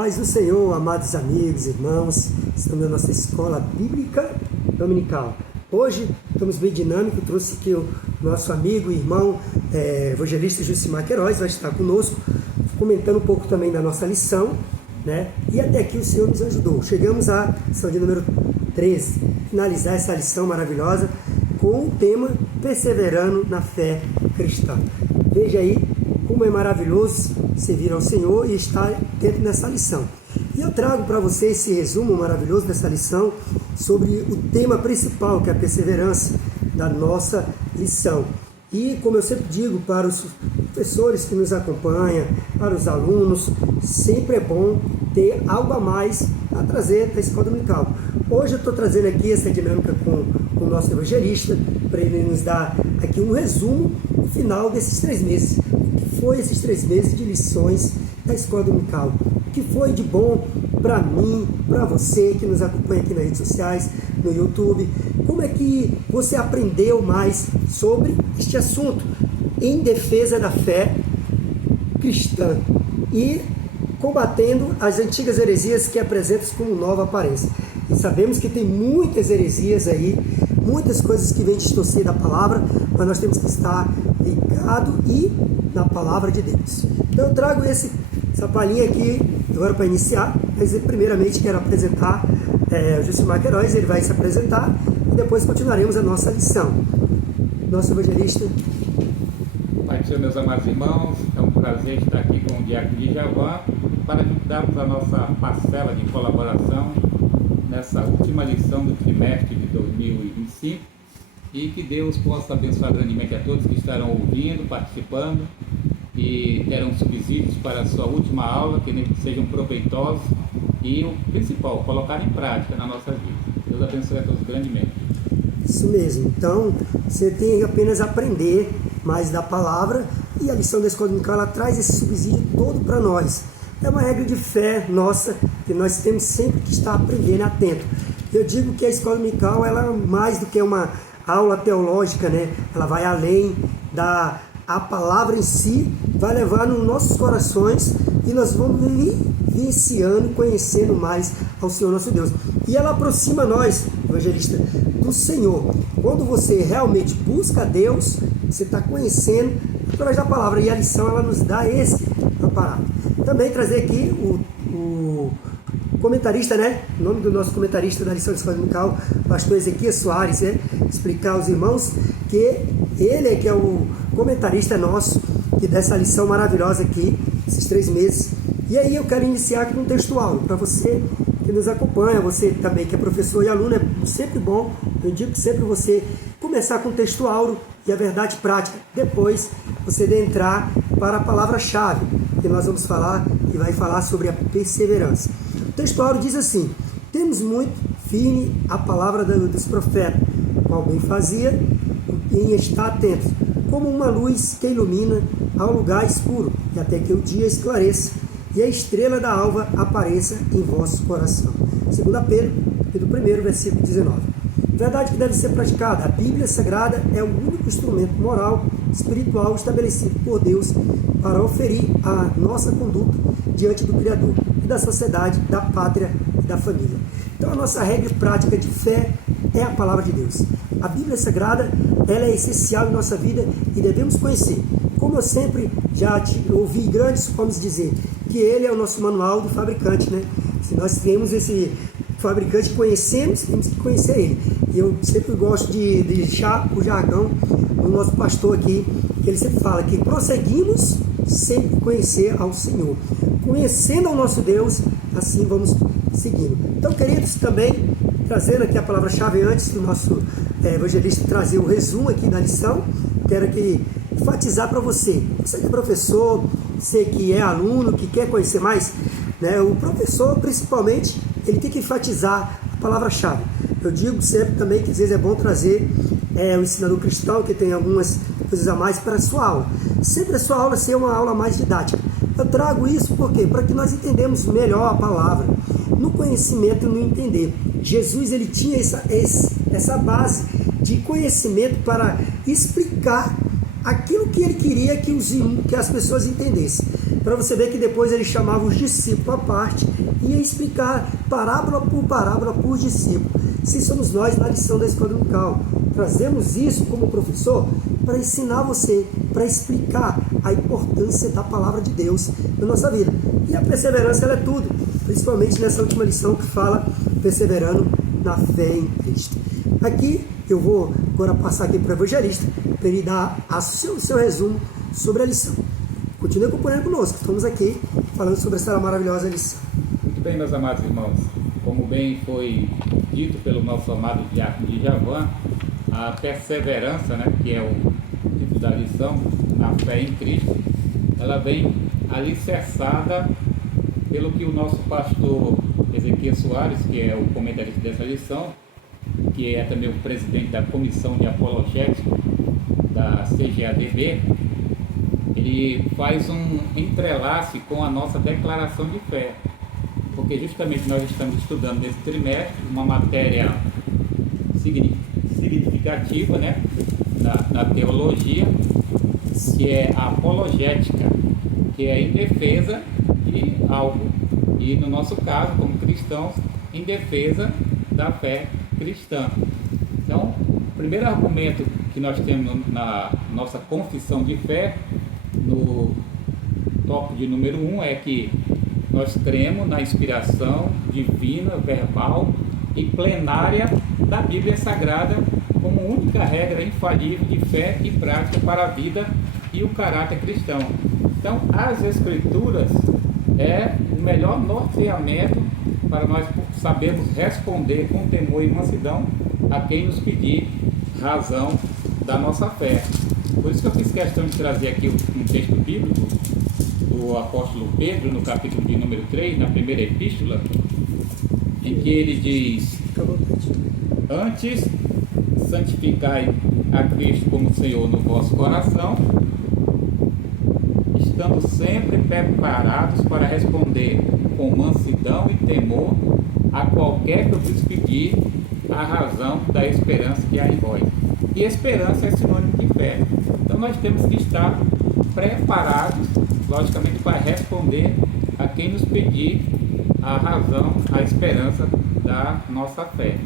Paz do Senhor, amados amigos, irmãos, estamos na nossa escola bíblica dominical. Hoje estamos bem dinâmicos, trouxe aqui o nosso amigo e irmão evangelista Jusimar Queiroz, vai estar conosco, comentando um pouco também da nossa lição, né? E até aqui o Senhor nos ajudou. Chegamos à lição de número 13, finalizar essa lição maravilhosa com o tema Perseverando na Fé Cristã. Veja aí como é maravilhoso servir ao Senhor e estar dentro dessa lição. E eu trago para você esse resumo maravilhoso dessa lição sobre o tema principal, que é a perseverança da nossa lição. E como eu sempre digo para os professores que nos acompanham, para os alunos, sempre é bom ter algo a mais a trazer da escola dominical. Hoje eu estou trazendo aqui essa dinâmica com o nosso evangelista, para ele nos dar aqui um resumo no final desses 3 meses. O que foi esses 3 meses de lições da escola dominical? O que foi de bom para mim, para você que nos acompanha aqui nas redes sociais, no YouTube? Como é que você aprendeu mais sobre este assunto em defesa da fé cristã e combatendo as antigas heresias que apresentam como nova aparência? E sabemos que tem muitas heresias aí, muitas coisas que vêm distorcer da palavra, mas nós temos que estar ligado e na palavra de Deus. Então eu trago essa palhinha aqui agora para iniciar, mas primeiramente quero apresentar o Jusimar Queiroz, ele vai se apresentar e depois continuaremos a nossa lição. Nosso evangelista. Pai do Senhor, meus amados irmãos, é um prazer estar aqui com o Diácono Djavan para darmos a nossa parcela de colaboração nessa última lição do trimestre de 2025 e que Deus possa abençoar grandemente a todos que estarão ouvindo, participando e terão subsídios para a sua última aula, que sejam proveitosos e o principal, colocar em prática na nossa vida. Deus abençoe a todos grandemente. Isso mesmo. Então, você tem que apenas aprender mais da palavra e a lição da escola dominical, ela traz esse subsídio todo para nós. É uma regra de fé nossa que nós temos sempre que estar aprendendo atento. Eu digo que a escola dominical, ela é mais do que uma aula teológica, né? Ela vai além da palavra em si, vai levar nos nossos corações e nós vamos vivenciando, conhecendo mais ao Senhor nosso Deus. E ela aproxima nós, evangelista, do Senhor. Quando você realmente busca Deus, você está conhecendo através da palavra. E a lição, ela nos dá esse aparato. Também trazer aqui o comentarista, né? O nome do nosso comentarista da lição de escola dominical, pastor Ezequias Soares, né? Explicar aos irmãos que ele é que é o comentarista nosso e dessa lição maravilhosa aqui, esses 3 meses. E aí eu quero iniciar com um textual para você que nos acompanha, você também que é professor e aluno, é sempre bom, eu digo que sempre você começar com o texto áureo e a verdade prática, depois você entrar para a palavra-chave, que nós vamos falar, que vai falar sobre a perseverança. O texto áureo diz assim: temos muito firme a palavra dos profetas, qual bem fazia em estar atentos, como uma luz que ilumina ao lugar escuro, e até que o dia esclareça, e a estrela da alva apareça em vosso coração. 2 Pedro, capítulo 1, versículo 19. Verdade que deve ser praticada. A Bíblia Sagrada é o único instrumento moral, espiritual estabelecido por Deus para oferir a nossa conduta diante do Criador e da sociedade, da pátria e da família. Então a nossa regra prática de fé é a palavra de Deus. A Bíblia Sagrada, ela é essencial em nossa vida e devemos conhecer. Como eu sempre já ouvi grandes homens dizer, que ele é o nosso manual do fabricante, né? Se nós temos esse fabricante que conhecemos, temos que conhecer ele. E eu sempre gosto de deixar o jargão do nosso pastor aqui, que ele sempre fala que prosseguimos sempre conhecer ao Senhor. Conhecendo ao nosso Deus, assim vamos seguindo. Então, queridos, também trazendo aqui a palavra-chave antes do nosso evangelista trazer o resumo aqui da lição, quero aqui enfatizar para você. Você que é professor, você que é aluno, que quer conhecer mais, né? O professor, principalmente, ele tem que enfatizar a palavra-chave. Eu digo sempre também que às vezes é bom trazer o ensinador cristão, que tem algumas coisas a mais para a sua aula. Sempre a sua aula ser uma aula mais didática. Eu trago isso por quê? Para que nós entendamos melhor a palavra, no conhecimento e no entender. Jesus, ele tinha essa base de conhecimento para explicar aquilo que ele queria que as pessoas entendessem. para você ver que depois ele chamava os discípulos à parte e ia explicar parábola por discípulo. Se somos nós na lição da escola dominical, trazemos isso como professor para ensinar você, para explicar a importância da palavra de Deus na nossa vida. E a perseverança, ela é tudo, principalmente nessa última lição que fala perseverando na fé em Cristo. Aqui eu vou agora passar aqui para o evangelista, para ele dar o seu resumo sobre a lição. Continue acompanhando conosco, estamos aqui falando sobre essa maravilhosa lição. Muito bem, meus amados irmãos, como bem foi dito pelo nosso amado diácono de Javan, a perseverança, que é o título da lição, na fé em Cristo, ela vem alicerçada pelo que o nosso pastor Ezequiel Soares, que é o comentarista dessa lição, que é também o presidente da Comissão de Apologética da CGADB, ele faz um entrelace com a nossa declaração de fé, porque justamente nós estamos estudando nesse trimestre uma matéria significativa, na teologia, que é a apologética, que é em defesa de algo, e no nosso caso, como cristãos, em defesa da fé cristã. Então, o primeiro argumento que nós temos na nossa confissão de fé, no tópico de número 1, é que nós cremos na inspiração divina, verbal e plenária da Bíblia Sagrada como única regra infalível de fé e prática para a vida e o caráter cristão. Então, as Escrituras é o melhor norteamento para nós sabermos responder com temor e mansidão a quem nos pedir razão da nossa fé. Por isso que eu fiz questão de trazer aqui um texto bíblico do apóstolo Pedro, no capítulo de número 3, na primeira epístola, em que ele diz: antes santificai a Cristo como Senhor no vosso coração, estando sempre preparados para responder com mansidão e temor a qualquer que vos pedir a razão da esperança que há em vós. E esperança é sinônimo de fé. Então nós temos que estar preparados, logicamente, para responder a quem nos pedir a razão, a esperança da nossa fé.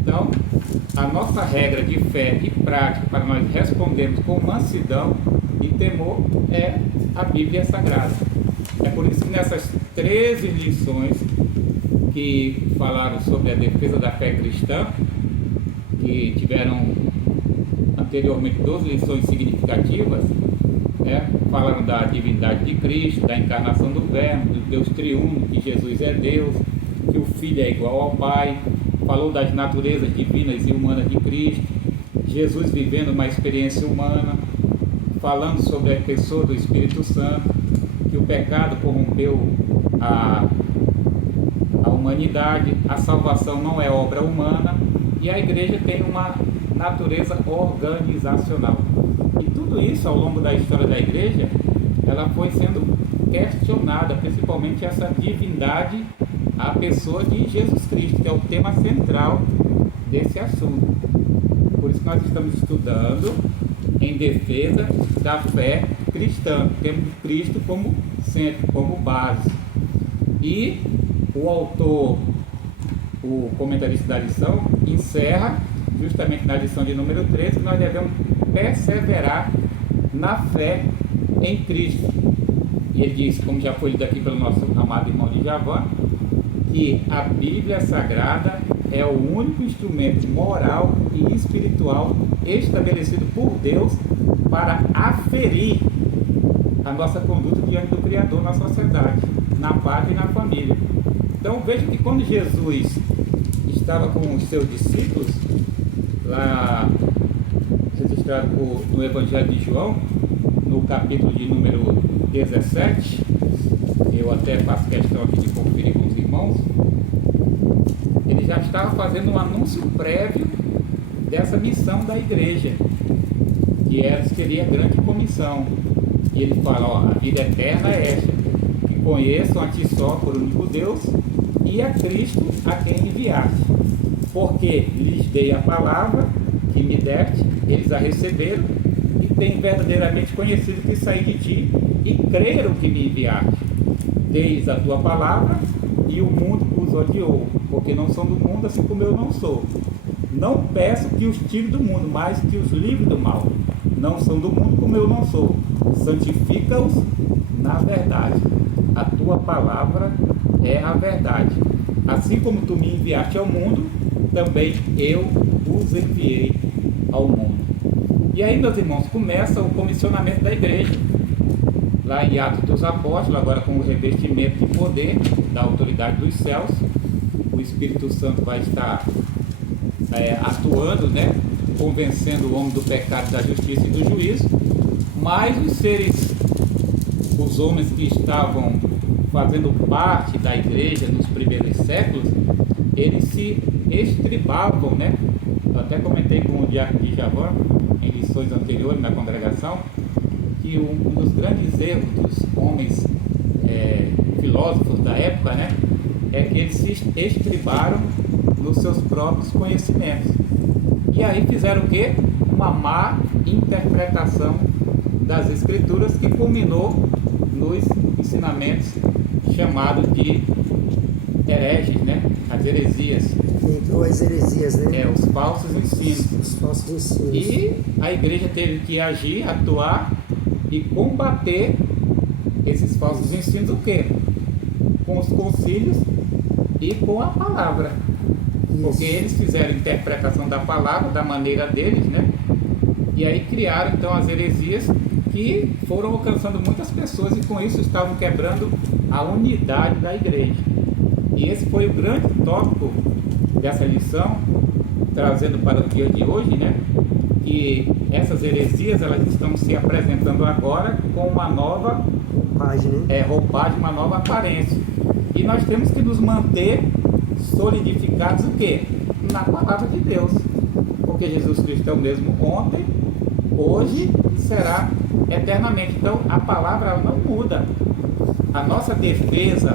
Então, a nossa regra de fé e prática para nós respondermos com mansidão e temor é a Bíblia Sagrada. É por isso que nessas 13 lições que falaram sobre a defesa da fé cristã, que tiveram anteriormente 12 lições significativas, falaram da divindade de Cristo, da encarnação do Verbo, do Deus triuno, que Jesus é Deus, que o Filho é igual ao Pai, falou das naturezas divinas e humanas de Cristo, Jesus vivendo uma experiência humana, falando sobre a pessoa do Espírito Santo, que o pecado corrompeu a humanidade, a salvação não é obra humana e a igreja tem uma natureza organizacional. E tudo isso, ao longo da história da igreja, ela foi sendo questionada, principalmente essa divindade, a pessoa de Jesus Cristo, que é o tema central desse assunto. Por isso que nós estamos estudando em defesa da fé cristã, temos Cristo como centro, como base. E o autor, o comentarista da lição, encerra justamente na lição de número 13, que nós devemos perseverar na fé em Cristo. E ele diz, como já foi lido aqui pelo nosso amado irmão de Javan, que a Bíblia Sagrada é o único instrumento moral e espiritual estabelecido por Deus para aferir a nossa conduta diante do Criador na sociedade, na pátria e na família. Então veja que quando Jesus estava com os seus discípulos, lá registrado no Evangelho de João, no capítulo de número 17, eu até faço questão aqui de conferir com os irmãos, ele já estava fazendo um anúncio prévio dessa missão da igreja, que seria a grande comissão. E ele fala, a vida eterna é esta, que conheçam a ti só por único Deus e a Cristo a quem enviaste. Porque lhes dei a palavra que me deste, eles a receberam e têm verdadeiramente conhecido que saí de ti e creram que me enviaste. Deis a tua palavra, e o mundo os odiou, porque não são do mundo, assim como eu não sou. Não peço que os tire do mundo, mas que os livre do mal. Não são do mundo, como eu não sou. Santifica-os na verdade. A tua palavra é a verdade. Assim como tu me enviaste ao mundo, também eu os enviei ao mundo. E aí, meus irmãos, começa o comissionamento da igreja. Lá em Atos dos Apóstolos, agora com o revestimento de poder da autoridade dos céus, o Espírito Santo vai estar atuando, né, convencendo o homem do pecado, da justiça e do juízo. Mas os homens que estavam fazendo parte da igreja nos primeiros séculos, eles se estribavam, né? Eu até comentei com o diácono de Javan em lições anteriores na congregação, que um dos grandes erros dos homens filósofos da época, né, é que eles se estribaram nos seus próprios conhecimentos. E aí fizeram o quê? Uma má interpretação das Escrituras, que culminou nos ensinamentos chamados de hereges, né? As heresias. Entrou as heresias, né? Os falsos ensinos. Os falsos ensinos. E a igreja teve que agir, atuar e combater esses falsos ensinos, o quê? Com os concílios e com a palavra. Isso. Porque eles fizeram interpretação da palavra, da maneira deles, né? E aí criaram então as heresias, que foram alcançando muitas pessoas e com isso estavam quebrando a unidade da igreja. E esse foi o grande tópico dessa lição, trazendo para o dia de hoje, né? Que essas heresias, elas estão se apresentando agora com uma nova roupagem, uma nova aparência. E nós temos que nos manter solidificados o quê? Na palavra de Deus. Porque Jesus Cristo é o mesmo ontem, hoje e será eternamente. Então a palavra ela não muda. A nossa defesa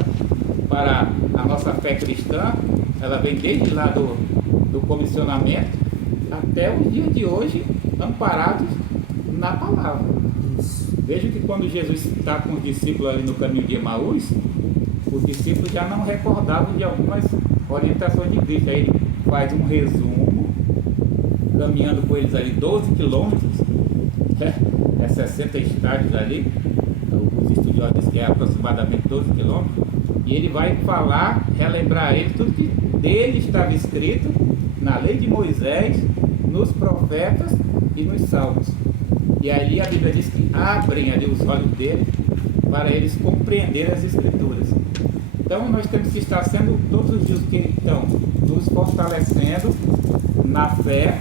para a nossa fé cristã, ela vem desde lá do comissionamento até o dia de hoje, amparados na palavra. Veja que quando Jesus está com os discípulos ali no caminho de Emaús, os discípulos já não recordavam de algumas orientações de Cristo. Aí ele faz um resumo, caminhando com eles ali 12 quilômetros, 60 estádios ali, os estudiosos dizem que é aproximadamente 12 quilômetros, e ele vai falar, relembrar a eles tudo que dele estava escrito na lei de Moisés, nos profetas e nos salmos. E ali a Bíblia diz que abrem ali os olhos deles para eles compreenderem as Escrituras. Então nós temos que estar sendo todos os dias que estão nos fortalecendo na fé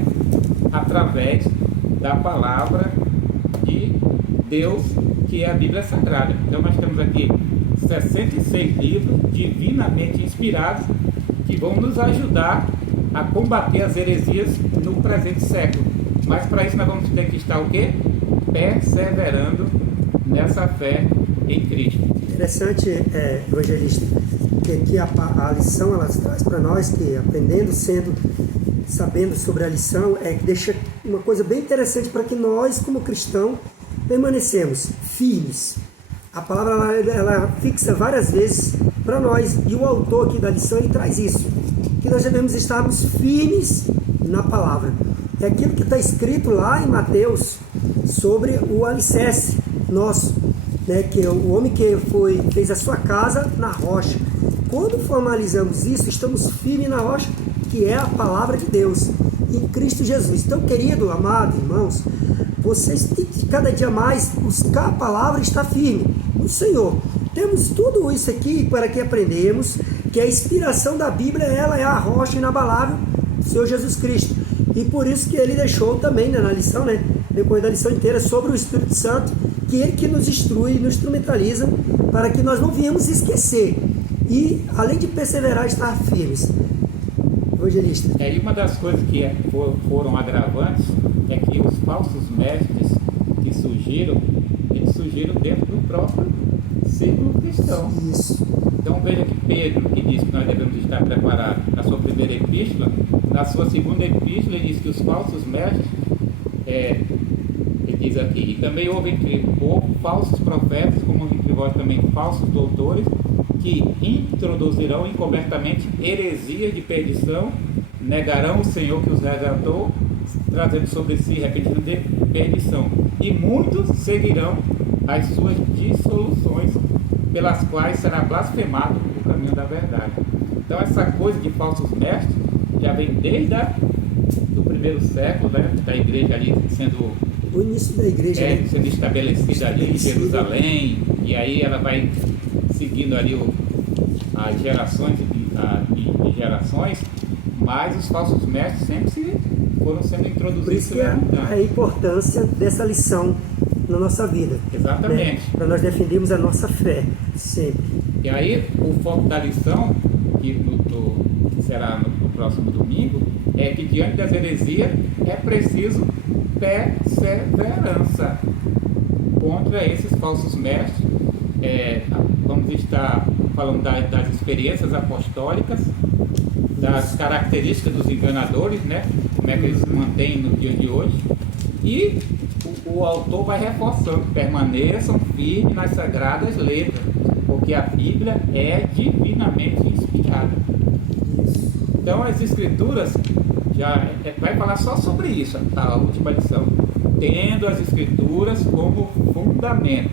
através da palavra de Deus, que é a Bíblia Sagrada. Então nós temos aqui 66 livros divinamente inspirados que vão nos ajudar a combater as heresias no presente século. Mas para isso nós vamos ter que estar o quê? Perseverando nessa fé em Cristo. Interessante, evangelista, que aqui a lição ela traz para nós que sabendo sobre a lição, que deixa uma coisa bem interessante para que nós, como cristãos, permanecemos firmes. A palavra ela fixa várias vezes para nós, e o autor aqui da lição ele traz isso, que nós devemos estarmos firmes na palavra. É aquilo que está escrito lá em Mateus sobre o alicerce nosso, né, que é o homem que fez a sua casa na rocha. Quando formalizamos isso, estamos firmes na rocha, que é a palavra de Deus, em Cristo Jesus. Então, querido, amado, irmãos, vocês têm que cada dia mais buscar a palavra e estar firme no Senhor. Temos tudo isso aqui para que aprendemos que a inspiração da Bíblia ela é a rocha inabalável do Senhor Jesus Cristo. E por isso que ele deixou também, né, na lição, né, depois da lição inteira, sobre o Espírito Santo, que ele que nos instrui e nos instrumentaliza para que nós não venhamos esquecer. E, além de perseverar, estar firmes. Evangelista. E uma das coisas que foram agravantes é que os falsos mestres que surgiram, eles surgiram dentro do próprio círculo cristão. Isso. Então veja que Pedro, que diz que nós devemos estar preparados na sua primeira epístola, na sua segunda epístola ele diz que os falsos mestres, ele diz aqui, e também houve falsos profetas, como entre vós também falsos doutores, que introduzirão encobertamente heresias de perdição, negarão o Senhor que os resgatou, trazendo sobre si repetindo de perdição. E muitos seguirão as suas dissoluções, pelas quais será blasfemado o caminho da verdade. Então essa coisa de falsos mestres já vem desde do primeiro século, né, da igreja ali sendo o início da igreja, né? sendo estabelecida ali em Jerusalém, e aí ela vai seguindo ali as gerações e gerações, mas os falsos mestres sempre foram sendo introduzidos. Por isso que a importância dessa lição na nossa vida. Exatamente. Né? Para nós defendermos a nossa fé, sempre. E aí, o foco da lição, que será no próximo domingo, é que diante das heresias é preciso perseverança contra esses falsos mestres. Vamos estar falando das experiências apostólicas, das características dos enganadores, né? Como é que eles se mantêm no dia de hoje. E o autor vai reforçando: permaneçam firmes nas sagradas letras, porque a Bíblia é divinamente inspirada. Então as Escrituras já vai falar só sobre isso, a última lição, tendo as Escrituras como fundamento.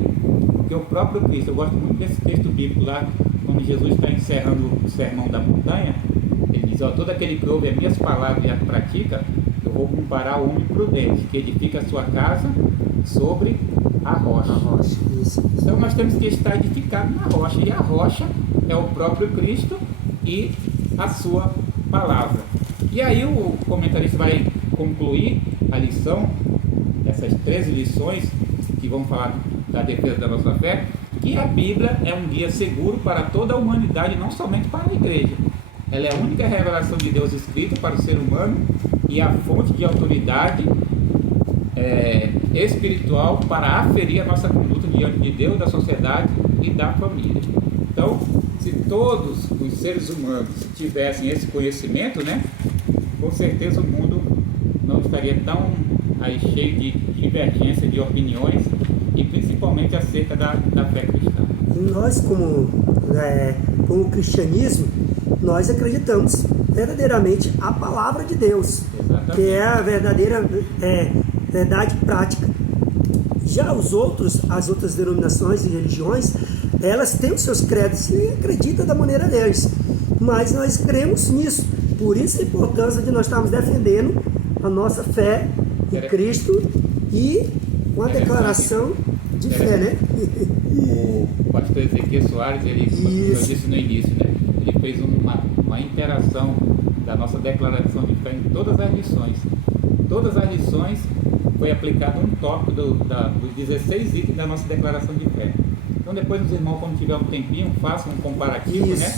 Porque o próprio Cristo, eu gosto muito desse texto bíblico lá, quando Jesus está encerrando o sermão da montanha, ele diz: todo aquele que ouve as minhas palavras e as pratica, eu vou comparar ao homem prudente, que edifica a sua casa sobre a rocha. Isso. Então nós temos que estar edificados na rocha, e a rocha é o próprio Cristo e a sua palavra. E aí o comentarista vai concluir a lição, essas 13 lições que vão falar da defesa da nossa fé, que a Bíblia é um guia seguro para toda a humanidade, não somente para a igreja. Ela é a única revelação de Deus escrita para o ser humano e a fonte de autoridade espiritual para aferir a nossa conduta diante de Deus, da sociedade e da família. Então, se todos os seres humanos tivessem esse conhecimento, né, com certeza o mundo não estaria tão cheio de divergência de opiniões, e principalmente acerca da fé cristã. E nós, como cristianismo, nós acreditamos verdadeiramente a palavra de Deus. Exatamente. Que é a verdadeira verdade prática. Já as outras denominações e religiões, elas têm os seus credos e acreditam da maneira deles, mas nós cremos nisso. Por isso a importância de nós estarmos defendendo a nossa fé em Cristo e uma declaração de fé, né? O pastor Ezequiel Soares, como eu disse no início, né? Ele fez uma interação da nossa declaração de fé em todas as lições. Todas as lições foi aplicado um tópico dos 16 itens da nossa declaração de fé. Então depois os irmãos, quando tiver um tempinho, façam um comparativo, né?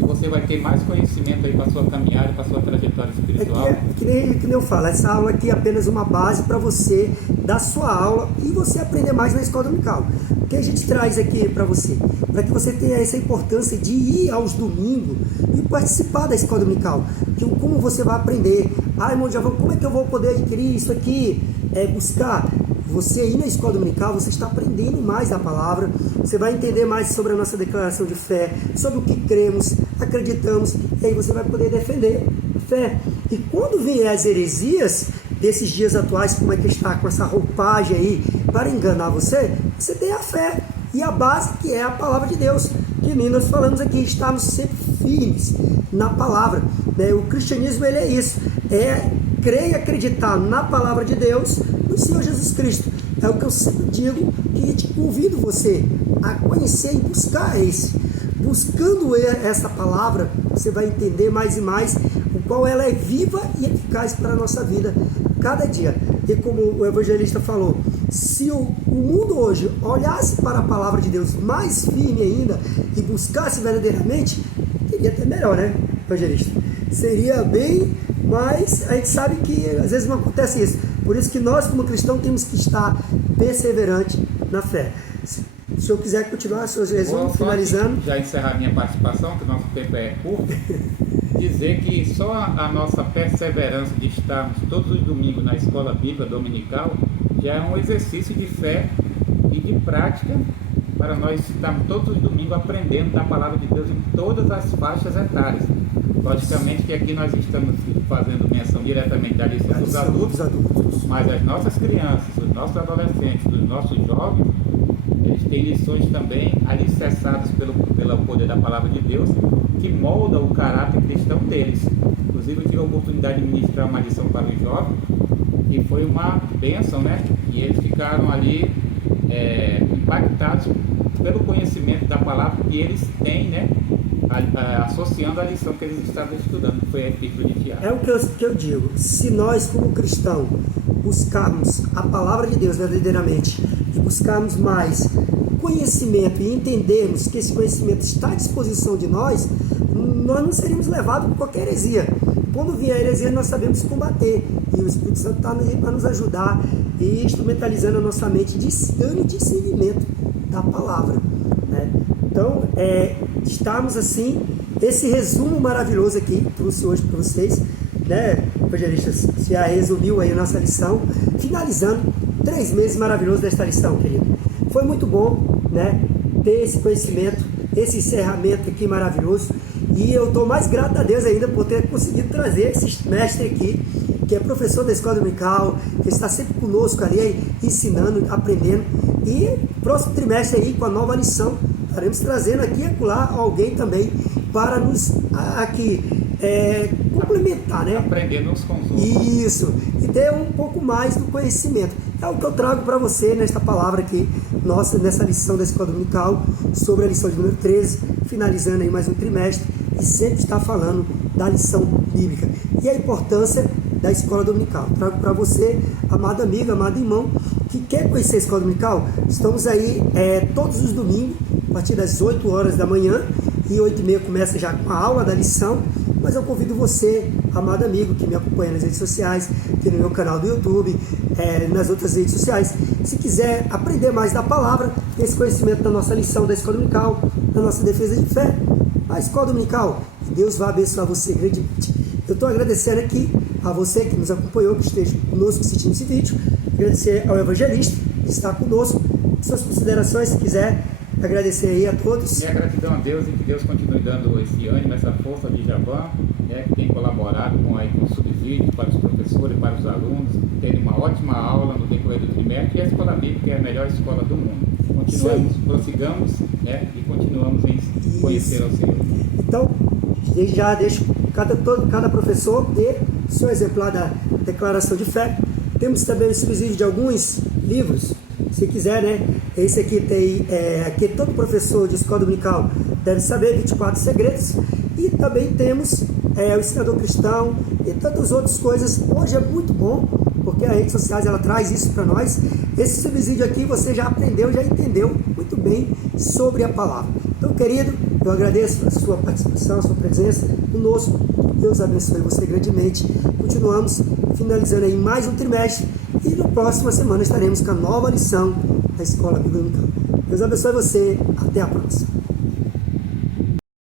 E você vai ter mais conhecimento aí para a sua caminhada, para a sua trajetória espiritual. Que nem eu falo, essa aula aqui é apenas uma base para você dar sua aula e você aprender mais na escola dominical. O que a gente traz aqui para você? Para que você tenha essa importância de ir aos domingos e participar da escola dominical. Como você vai aprender? Irmão Giovanni, como é que eu vou poder adquirir isso aqui? Buscar. Você ir na escola dominical, você está aprendendo mais da palavra, você vai entender mais sobre a nossa declaração de fé, sobre o que cremos, acreditamos, e aí você vai poder defender a fé. E quando vier as heresias desses dias atuais, como é que está com essa roupagem aí, para enganar você, você tem a fé e a base, que é a palavra de Deus, que nem nós falamos aqui, estarmos sempre firmes na palavra. O cristianismo, ele é isso, crer e acreditar na palavra de Deus, no Senhor Jesus Cristo. É o que eu sempre digo, que te convido você a conhecer e buscar esse. Buscando essa palavra, você vai entender mais e mais o qual ela é viva e eficaz para a nossa vida cada dia. E como o evangelista falou, se o mundo hoje olhasse para a palavra de Deus mais firme ainda e buscasse verdadeiramente, seria até melhor, né, evangelista? Seria bem, mas a gente sabe que às vezes não acontece isso. Por isso que nós, como cristãos, temos que estar perseverantes na fé. Se o senhor quiser continuar, seus resumos, finalizando. Já encerrar minha participação, que o nosso tempo é curto, dizer que só a nossa perseverança de estarmos todos os domingos na escola bíblica dominical já é um exercício de fé e de prática para nós estarmos todos os domingos aprendendo da palavra de Deus em todas as faixas etárias. Logicamente que aqui nós estamos fazendo menção diretamente da lição dos adultos, mas as nossas crianças, os nossos adolescentes, os nossos jovens, eles têm lições também alicerçadas pelo poder da palavra de Deus, que molda o caráter cristão deles. Inclusive eu tive a oportunidade de ministrar uma lição para os jovens, e foi uma bênção, né? E eles ficaram ali impactados pelo conhecimento da palavra que eles têm, né? Associando a lição que eles estavam estudando, que foi a Epístola de Tiago. É o que eu digo, se nós como cristãos buscarmos a palavra de Deus verdadeiramente e buscarmos mais conhecimento e entendermos que esse conhecimento está à disposição de nós, nós não seríamos levados por qualquer heresia. Quando vier a heresia, nós sabemos combater, e o Espírito Santo está aí para nos ajudar e instrumentalizando a nossa mente, dando discernimento da palavra, né? Então, estamos assim, esse resumo maravilhoso aqui, trouxe hoje para vocês, né, evangelistas? Você já resumiu aí a nossa lição, finalizando 3 meses maravilhosos desta lição, querido. Foi muito bom, né, ter esse conhecimento, esse encerramento aqui maravilhoso, e eu estou mais grato a Deus ainda por ter conseguido trazer esse mestre aqui, que é professor da escola dominical, que está sempre conosco ali, ensinando, aprendendo, e próximo trimestre aí, com a nova lição, estaremos trazendo aqui e acolá alguém também para nos aqui complementar, né? Aprendendo uns com os outros. Isso, e ter um pouco mais do conhecimento. É o que eu trago para você nesta palavra aqui, nossa, nessa lição da escola dominical, sobre a lição de número 13, finalizando aí mais um trimestre, e sempre está falando da lição bíblica e a importância da escola dominical. Trago para você, amado amigo, amado irmão, que quer conhecer a escola dominical. Estamos aí todos os domingos, a partir das 8 horas da manhã, e 8h30 começa já com a aula da lição, mas eu convido você, amado amigo, que me acompanha nas redes sociais, aqui no meu canal do YouTube, nas outras redes sociais, se quiser aprender mais da palavra, esse conhecimento da nossa lição da escola dominical, da nossa defesa de fé, a escola dominical, que Deus vai abençoar você grandemente. Eu estou agradecendo aqui a você que nos acompanhou, que esteja conosco assistindo esse vídeo, agradecer ao evangelista que está conosco, suas considerações, se quiser, agradecer aí a todos. Minha gratidão a Deus, e que Deus continue dando esse ânimo, essa força de Javan, que tem colaborado com o subsídio para os professores, para os alunos, terem uma ótima aula no decorrer do trimestre, e a escola bíblica é a melhor escola do mundo. Continuamos, prossigamos, e continuamos em conhecer ao Senhor. Então, desde já deixo cada professor ter seu exemplar da declaração de fé. Temos também o subsídio de alguns livros, se quiser, né? Esse aqui tem, aqui todo professor de escola dominical deve saber, 24 segredos. E também temos o Ensinador Cristão e tantas outras coisas. Hoje é muito bom, porque as redes sociais ela traz isso para nós. Esse subsídio aqui você já aprendeu, já entendeu muito bem sobre a palavra. Então, querido, eu agradeço a sua participação, a sua presença conosco. Deus abençoe você grandemente. Continuamos finalizando aí mais um trimestre, e na próxima semana estaremos com a nova lição da Escola Bíblica Dominical. Deus abençoe você. Até a próxima.